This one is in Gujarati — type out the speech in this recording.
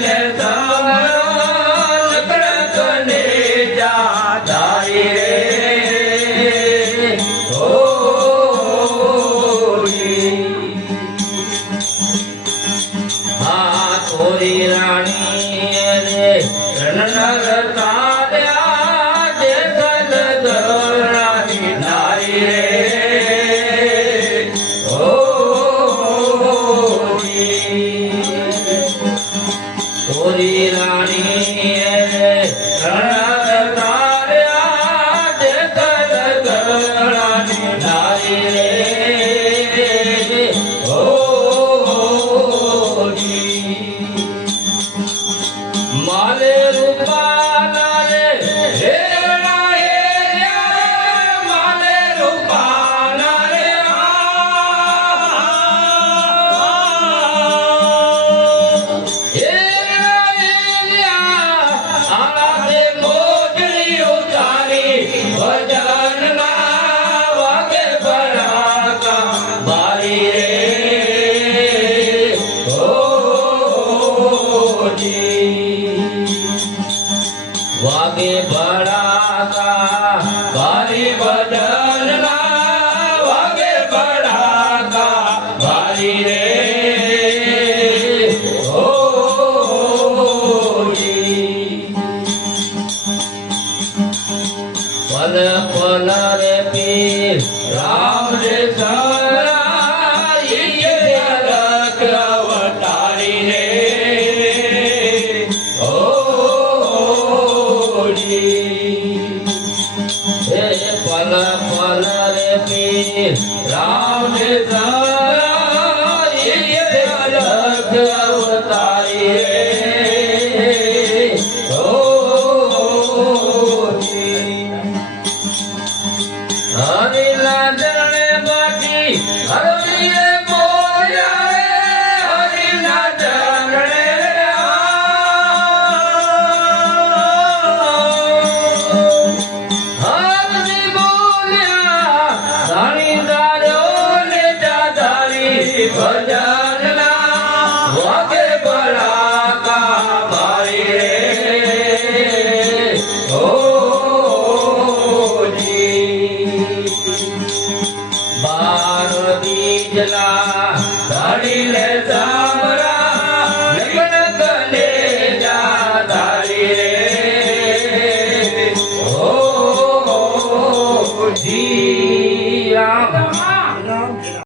ને સમરણ કળકને જા ધારી રે હા થોરી રાણી રે રણનર તાર્યા જે ગલ ગરાની નારી રે થોરી રાણી રણનર તાર્યા જે ગલ ગરાની નારી રે માલે રૂપાલા રે હેરણા હેર્યા માલે રૂપાલા રે હેરણા હેર્યા આલા દે મોજડી ઉતારી ભજનમાં વાગે ભરાકા બારી રે વાગે ભડાકા ભારી બદલના વાગે ભડાકા ભારી રે પલ પલ રે પીર રામ રે સરા અલગ અવતારી રે પલ પલ રે પીર રામ ને અલગ અવતારી રે હરી લાજણે બાકી હરિએ બોલ્યા રે હરી ના ચરણે ભજનના વાગે ભડાકા ભારી રે બાર બીજલા ધડી લે